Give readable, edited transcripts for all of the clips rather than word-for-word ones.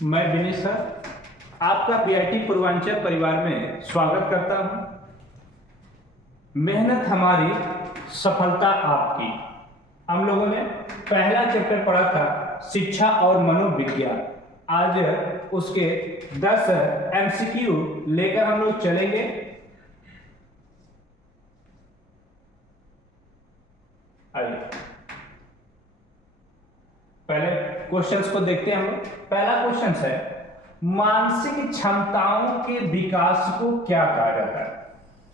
मैं विनीत सर आपका पीआईटी पूर्वांचल परिवार में स्वागत करता हूं। मेहनत हमारी, सफलता आपकी। हम लोगों ने पहला चैप्टर पढ़ा था शिक्षा और मनोविज्ञान। आज उसके 10 एमसीक्यू लेकर हम लोग चलेंगे। आइए पहले क्वेश्चंस को देखते हैं हम लोग। पहला क्वेश्चन है, मानसिक क्षमताओं के विकास को क्या कहा जाता है?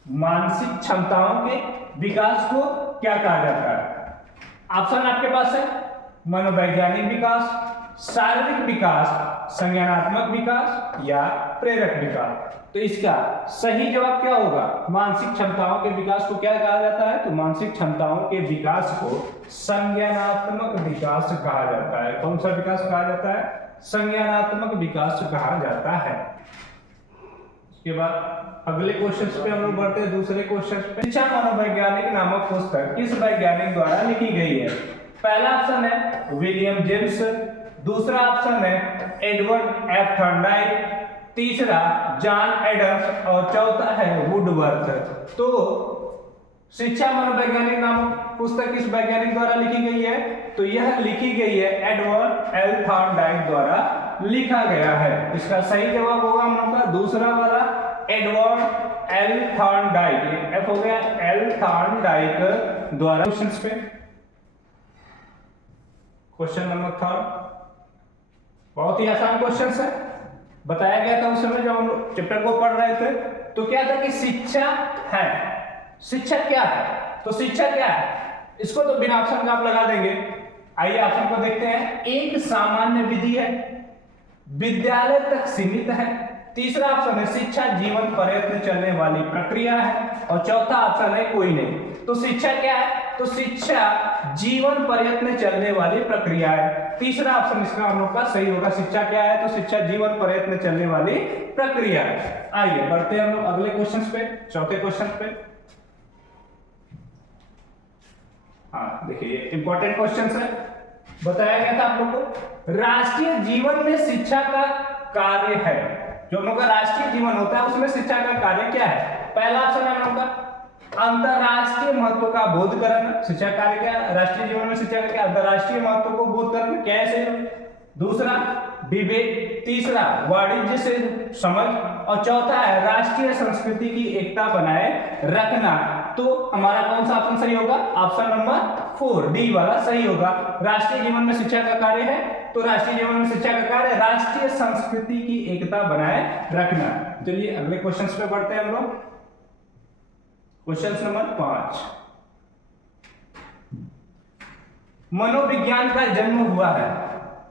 मानसिक क्षमताओं के विकास को क्या कहा जाता है? ऑप्शन आपके पास है मनोवैज्ञानिक विकास, शारीरिक विकास, संज्ञानात्मक विकास या प्रेरक विकास। तो इसका सही जवाब क्या होगा? मानसिक क्षमताओं के विकास को क्या कहा जाता है? तो मानसिक क्षमताओं के विकास को संज्ञानात्मक विकास कहा जाता है। कौन सा विकास कहा जाता है? संज्ञानात्मक विकास कहा जाता है। उसके बाद अगले क्वेश्चन पे हम लोग बढ़ते हैं। दूसरे क्वेश्चन पे, शिक्षा मनोवैज्ञानिक नामक पुस्तक किस वैज्ञानिक द्वारा लिखी गई है? पहला ऑप्शन है विलियम जेम्स, दूसरा ऑप्शन है एडवर्ड एफ थॉर्नडाइक, तीसरा जॉन एडम्स और चौथा है वुडवर्थ। तो शिक्षा मनोवैज्ञानिक नामक पुस्तक किस वैज्ञानिक द्वारा लिखी गई है? तो यह लिखी गई है एडवर्ड एल थॉर्नडाइक द्वारा लिखा गया है। इसका सही जवाब होगा हम लोग का दूसरा वाला, एडवर्ड एल थॉर्नडाइक। एफ हो गया एल थॉर्नडाइक द्वारा। क्वेश्चंस पे क्वेश्चन नंबर 3 बहुत ही आसान क्वेश्चन है। बताया गया था उस समय जब हम लोग चैप्टर को पढ़ रहे थे तो क्या था कि शिक्षा है। शिक्षा क्या है? तो शिक्षा क्या है, इसको तो बिना ऑप्शन का आप लगा देंगे। आइए ऑप्शन को देखते हैं। एक सामान्य विधि है, विद्यालय तक सीमित है, तीसरा ऑप्शन है शिक्षा जीवन पर्यंत चलने वाली प्रक्रिया है और चौथा ऑप्शन है कोई नहीं। तो शिक्षा क्या है? तो शिक्षा जीवन पर्यंत चलने वाली प्रक्रिया है। तीसरा ऑप्शन इसका हम लोग का सही होगा। शिक्षा क्या है? तो शिक्षा जीवन पर्यंत चलने वाली प्रक्रिया है। आइए बढ़ते हैं हम लोग अगले क्वेश्चन पे, चौथे क्वेश्चन पे। हाँ देखिए इंपॉर्टेंट क्वेश्चन है। बताया गया था आप लोग को राष्ट्रीय जीवन में शिक्षा का कार्य है। जो हम लोग का राष्ट्रीय जीवन होता है उसमें शिक्षा का कार्य क्या है? पहला ऑप्शन है हम लोग का अंतरराष्ट्रीय महत्व का बोध कराना। शिक्षा कार्य क्या? राष्ट्रीय जीवन में शिक्षा का क्या? अंतरराष्ट्रीय महत्व को बोध कराना। कैसे? दूसरा विवेक, तीसरा वाणिज्य से समझ और चौथा है राष्ट्रीय संस्कृति की एकता बनाए रखना। तो हमारा कौन सा ऑप्शन सही होगा? ऑप्शन नंबर 4 डी वाला सही होगा। राष्ट्रीय जीवन में शिक्षा का कार्य है तो राष्ट्रीय जीवन में शिक्षा का कार्य राष्ट्रीय संस्कृति की एकता बनाए रखना। चलिए अगले क्वेश्चन पे बढ़ते हैं हम लोग। क्वेश्चन नंबर 5, मनोविज्ञान का जन्म हुआ है।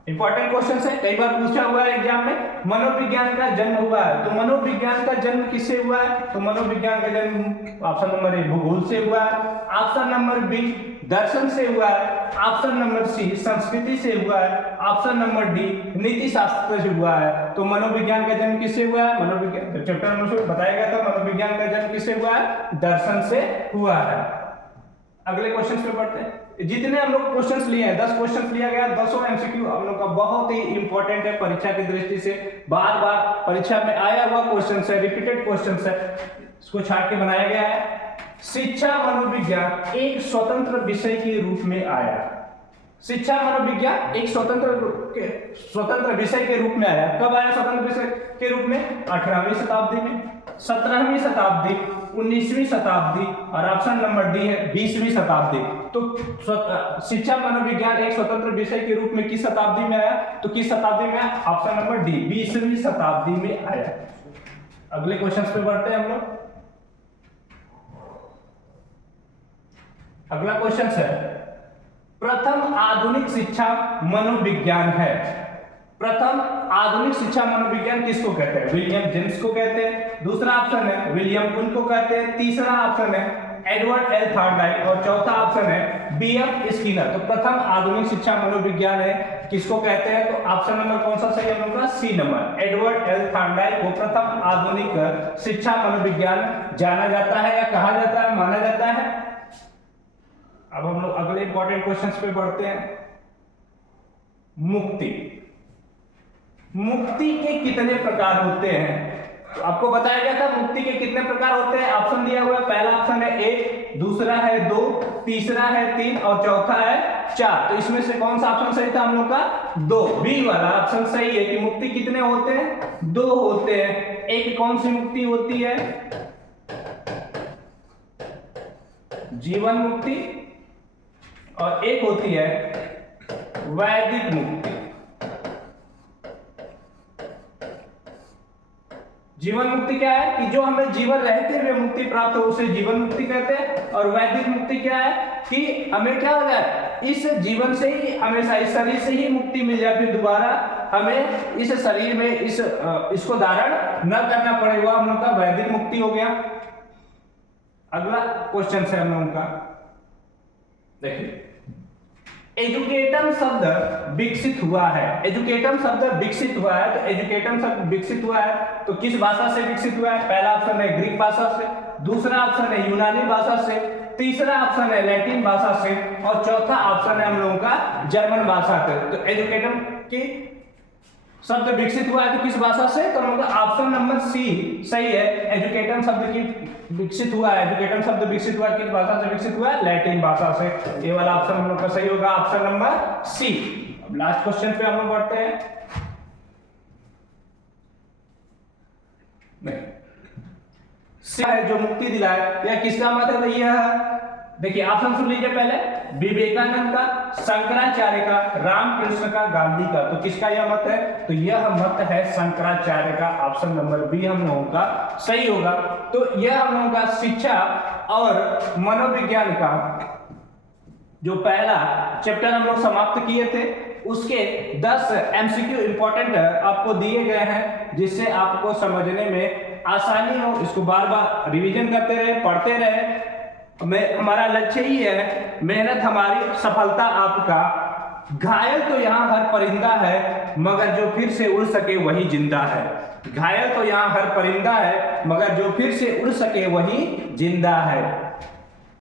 इंपॉर्टेंट क्वेश्चन है, कई बार पूछा हुआ है एग्जाम में। मनोविज्ञान का जन्म हुआ है तो मनोविज्ञान का जन्म किससे हुआ है? तो मनोविज्ञान का जन्म ऑप्शन नंबर ए भूगोल से हुआ है, ऑप्शन नंबर बी दर्शन से हुआ है, ऑप्शन नंबर सी संस्कृति से हुआ है, ऑप्शन नंबर डी नीति शास्त्र से हुआ है। तो मनोविज्ञान का जन्म किससे हुआ है? मनोविज्ञान चैप्टर नंबर 2 बताया गया था मनोविज्ञान का जन्म किससे हुआ है? दर्शन से हुआ है। अगले क्वेश्चन पे बढ़ते हैं। जितने हम लोग क्वेश्चंस लिए हैं 10 क्वेश्चंस लिया गया, 10 एमसीक्यू हम लोग का बहुत ही इंपॉर्टेंट है परीक्षा की दृष्टि से। बार बार परीक्षा में आया हुआ क्वेश्चन है, रिपीटेड क्वेश्चन है, इसको छाट के बनाया गया है। शिक्षा मनोविज्ञान एक स्वतंत्र विषय के रूप में आया। शिक्षा मनोविज्ञान एक स्वतंत्र विषय के रूप में आया। कब आया स्वतंत्र विषय के रूप में? 18वीं शताब्दी में, 17वीं शताब्दी, 19वीं शताब्दी और ऑप्शन नंबर डी है 20वीं शताब्दी। तो शिक्षा मनोविज्ञान एक स्वतंत्र विषय के रूप में किस शताब्दी में आया? तो किस शताब्दी में आया? ऑप्शन नंबर डी 20वीं शताब्दी में आया। अगले क्वेश्चन पे बढ़ते हैं हम लोग। अगला क्वेश्चन है, प्रथम आधुनिक शिक्षा मनोविज्ञान है। प्रथम आधुनिक शिक्षा मनोविज्ञान किसको कहते हैं? विलियम जेम्स को कहते हैं, दूसरा ऑप्शन है विलियम कुन को कहते हैं, तीसरा ऑप्शन है एडवर्ड एल थॉर्नडाइक और चौथा ऑप्शन है बीएफ स्किनर। तो प्रथम आधुनिक शिक्षा मनोविज्ञान है किसको कहते हैं? तो ऑप्शन नंबर कौन सा सही है हम लोग का? C number, Edward L Thorndike को प्रथम आधुनिक शिक्षा मनोविज्ञान जाना जाता है या कहा जाता है, माना जाता है। अब हम लोग अगले इंपॉर्टेंट क्वेश्चंस पे बढ़ते हैं। मुक्ति। मुक्ति के कितने प्रकार होते हैं? तो आपको बताया गया था मुक्ति के कितने प्रकार होते हैं। ऑप्शन दिया हुआ है, पहला ऑप्शन है 1, दूसरा है 2, तीसरा है 3 और चौथा है 4। तो इसमें से कौन सा ऑप्शन सही था हम लोग का? 2, बी वाला ऑप्शन सही है कि मुक्ति कितने होते हैं? 2 होते हैं। एक कौन सी मुक्ति होती है? जीवन मुक्ति, और एक होती है वैदिक मुक्ति। जीवन मुक्ति क्या है कि जो हमें जीवन रहते हुए मुक्ति प्राप्त हो उसे जीवन मुक्ति कहते हैं। और वैदिक मुक्ति क्या है कि हमें क्या हो जाए, इस जीवन से ही हमेशा इस शरीर से ही मुक्ति मिल जाए, फिर दोबारा हमें इस शरीर में इसको धारण न करना पड़े, वह हम लोग का वैदिक मुक्ति हो गया। अगला क्वेश्चन है हम लोगों का, देखिए एजुकेटम शब्द विकसित हुआ है। एजुकेटम शब्द विकसित हुआ है, तो एजुकेटम शब्द विकसित हुआ है तो किस भाषा से विकसित हुआ है? पहला ऑप्शन है ग्रीक भाषा से, दूसरा ऑप्शन है यूनानी भाषा से, तीसरा ऑप्शन है लैटिन भाषा से और चौथा ऑप्शन है हम लोगों का जर्मन भाषा से। तो एजुकेटम की शब्द विकसित हुआ है तो किस भाषा से? तो हम लोग का ऑप्शन नंबर सी सही है। एजुकेटम शब्द की विकसित हुआ है, एजुकेटम शब्द विकसित हुआ है किस भाषा से विकसित हुआ है? लैटिन भाषा से। ये वाला ऑप्शन हम लोग का सही होगा, ऑप्शन नंबर सी। अब लास्ट क्वेश्चन पे हम लोग बढ़ते हैं। नहीं है जो मुक्ति दिलाए या किसका मत है? तो यह देखिए ऑप्शन सुन लीजिए पहले, विवेकानंद का, शंकराचार्य का, रामकृष्ण का, गांधी का। तो किसका यह मत है? तो यह मत है शंकराचार्य का। ऑप्शन नंबर बी हम लोगों का सही होगा। तो यह हम लोगों का शिक्षा और मनोविज्ञान का जो पहला चैप्टर हम लोग समाप्त किए थे उसके 10 एमसीक्यू इंपॉर्टेंट आपको दिए गए हैं, जिससे आपको समझने में आसानी हो। इसको बार बार रिवीजन करते रहे, पढ़ते रहे। हमारा लक्ष्य ही है, मेहनत हमारी, सफलता आपका। घायल तो यहाँ हर परिंदा है मगर जो फिर से उड़ सके वही जिंदा है। घायल तो यहाँ हर परिंदा है मगर जो फिर से उड़ सके वही जिंदा है।